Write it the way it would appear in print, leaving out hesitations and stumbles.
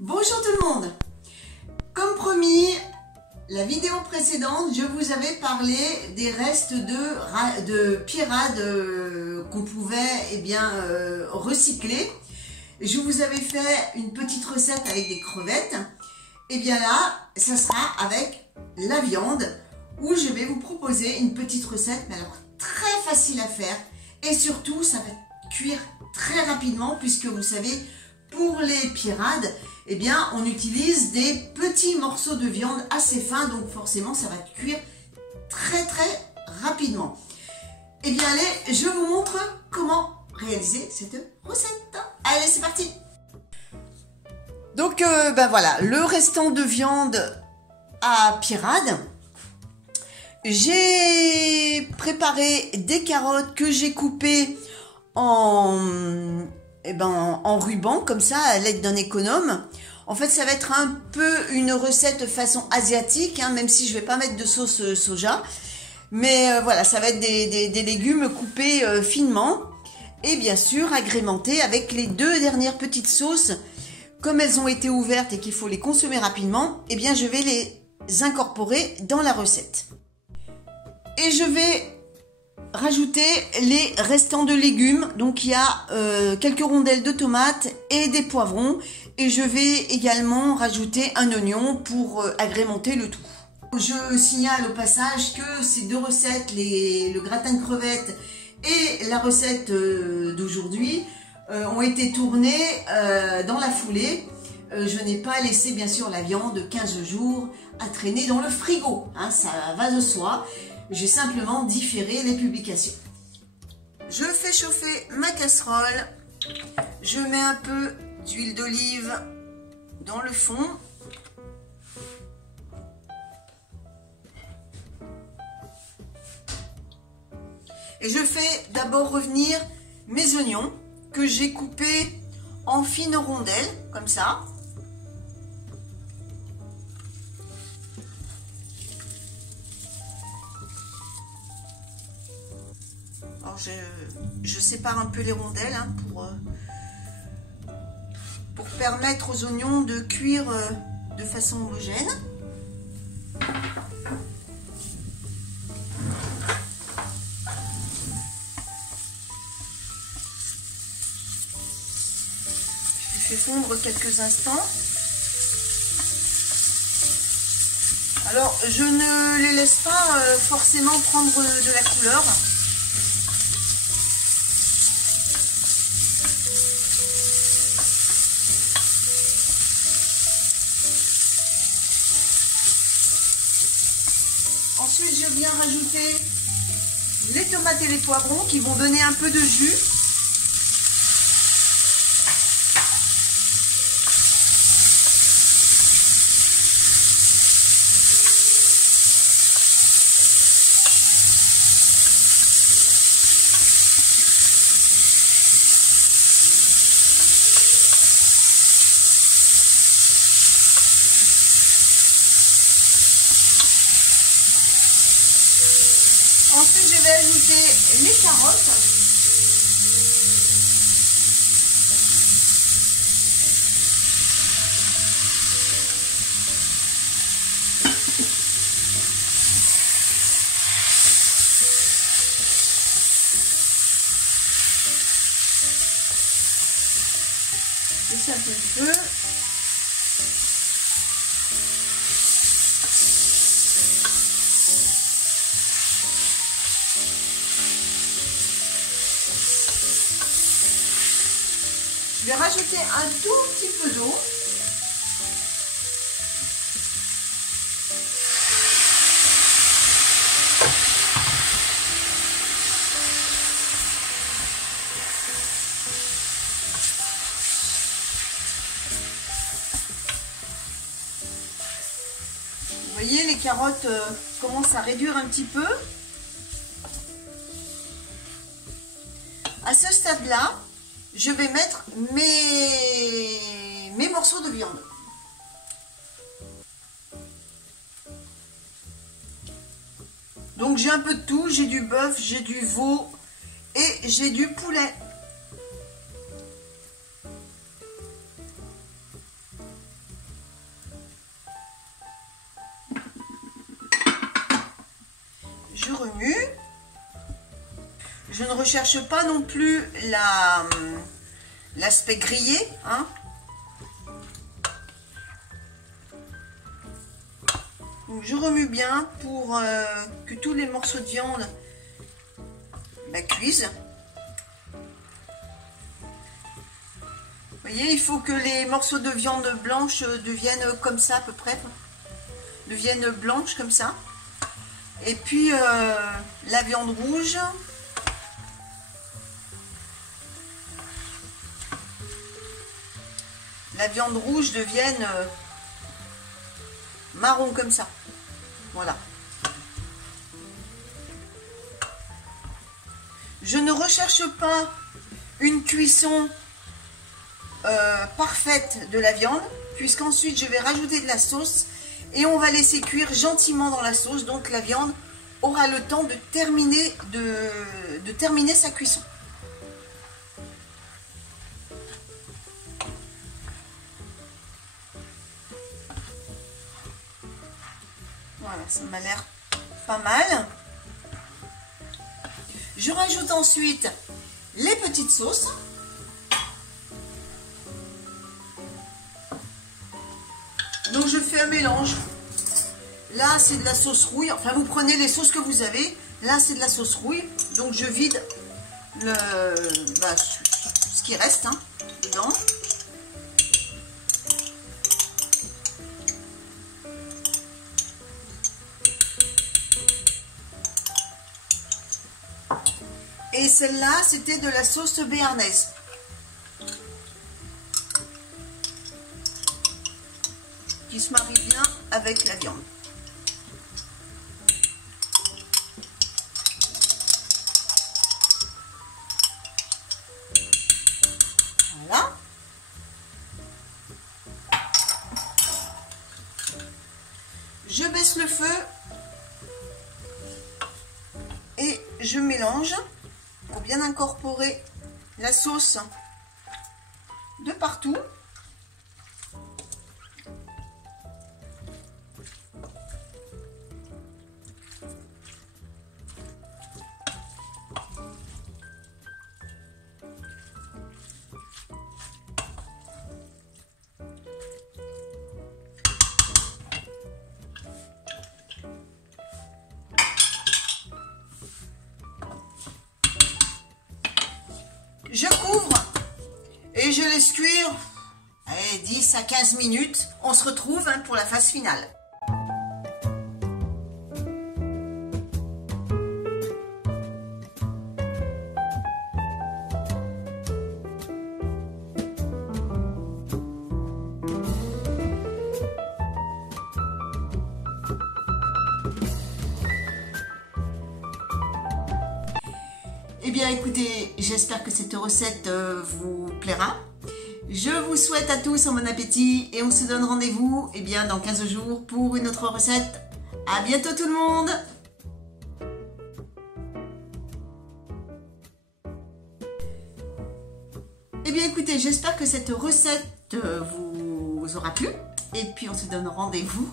Bonjour tout le monde. Comme promis, la vidéo précédente, je vous avais parlé des restes de pirades qu'on pouvait recycler. Je vous avais fait une petite recette avec des crevettes. Et bien là, ça sera avec la viande où je vais vous proposer une petite recette, mais alors très facile à faire. Et surtout, ça va cuire très rapidement puisque vous savez, pour les pirades, eh bien, on utilise des petits morceaux de viande assez fins, donc forcément, ça va cuire très rapidement. Eh bien, allez, je vous montre comment réaliser cette recette. Allez, c'est parti! Donc, voilà, le restant de viande à pirade. J'ai préparé des carottes que j'ai coupées en ruban, comme ça, à l'aide d'un économe. En fait, ça va être un peu une recette façon asiatique, hein, même si je vais pas mettre de sauce soja. Mais voilà, ça va être des légumes coupés finement. Et bien sûr, agrémentés avec les deux dernières petites sauces. Comme elles ont été ouvertes et qu'il faut les consommer rapidement, eh bien, je vais les incorporer dans la recette. Et je vais rajouter les restants de légumes. Donc il y a quelques rondelles de tomates et des poivrons. Et je vais également rajouter un oignon pour agrémenter le tout. Je signale au passage que ces deux recettes, le gratin de crevettes et la recette d'aujourd'hui, ont été tournées dans la foulée. Je n'ai pas laissé bien sûr la viande 15 jours à traîner dans le frigo. Hein, ça va de soi. J'ai simplement différé les publications. Je fais chauffer ma casserole. Je mets un peu d'huile d'olive dans le fond. Et je fais d'abord revenir mes oignons que j'ai coupés en fines rondelles, comme ça. Alors je sépare un peu les rondelles hein, pour permettre aux oignons de cuire de façon homogène. Je fais fondre quelques instants. Alors je ne les laisse pas forcément prendre de la couleur. Ensuite, je viens rajouter les tomates et les poivrons qui vont donner un peu de jus. Ensuite, je vais ajouter les carottes. Je sale un peu. Je vais rajouter un tout petit peu d'eau. Vous voyez, les carottes commencent à réduire un petit peu. À ce stade-là, je vais mettre mes morceaux de viande. Donc j'ai un peu de tout, j'ai du bœuf, j'ai du veau et j'ai du poulet. Je remue. Je ne recherche pas non plus l'aspect grillé, hein. Donc je remue bien pour que tous les morceaux de viande cuisent. Vous voyez, il faut que les morceaux de viande blanche deviennent comme ça à peu près, deviennent blanches comme ça. Et puis la viande rouge, devienne marron comme ça. Voilà. Je ne recherche pas une cuisson parfaite de la viande, puisqu'ensuite je vais rajouter de la sauce et on va laisser cuire gentiment dans la sauce, donc la viande aura le temps de terminer sa cuisson. Voilà, ça m'a l'air pas mal. Je rajoute ensuite les petites sauces. Donc je fais un mélange. Là c'est de la sauce rouille. Enfin vous prenez les sauces que vous avez. Là c'est de la sauce rouille. Donc je vide ce qui reste dedans. Et celle-là, c'était de la sauce béarnaise. Qui se marie bien avec la viande. Voilà. Je baisse le feu. Et je mélange. Pour bien incorporer la sauce de partout. Je couvre et je laisse cuire 10 à 15 minutes. On se retrouve pour la phase finale. Eh bien écoutez, j'espère que cette recette vous plaira. Je vous souhaite à tous un bon appétit et on se donne rendez-vous dans 15 jours pour une autre recette. À bientôt tout le monde! Eh bien écoutez, j'espère que cette recette vous aura plu et puis on se donne rendez-vous